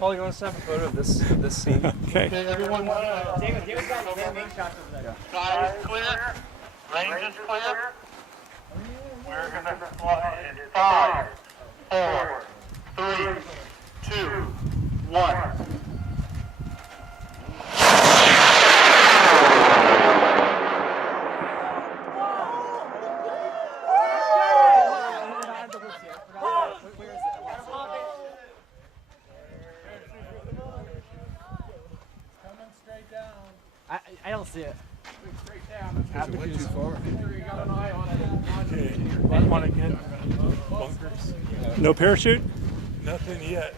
Paul, you want to snap a photo of this scene? Okay. Okay, everyone, David's got the main shots over there. Sky is clear. Range is clear. We're going to fly in 5, 4, 3, 2, 1. I don't see it. Straight down. It went too far. You got an eye on it. Okay. Want to get bunkers? No parachute? Nothing yet.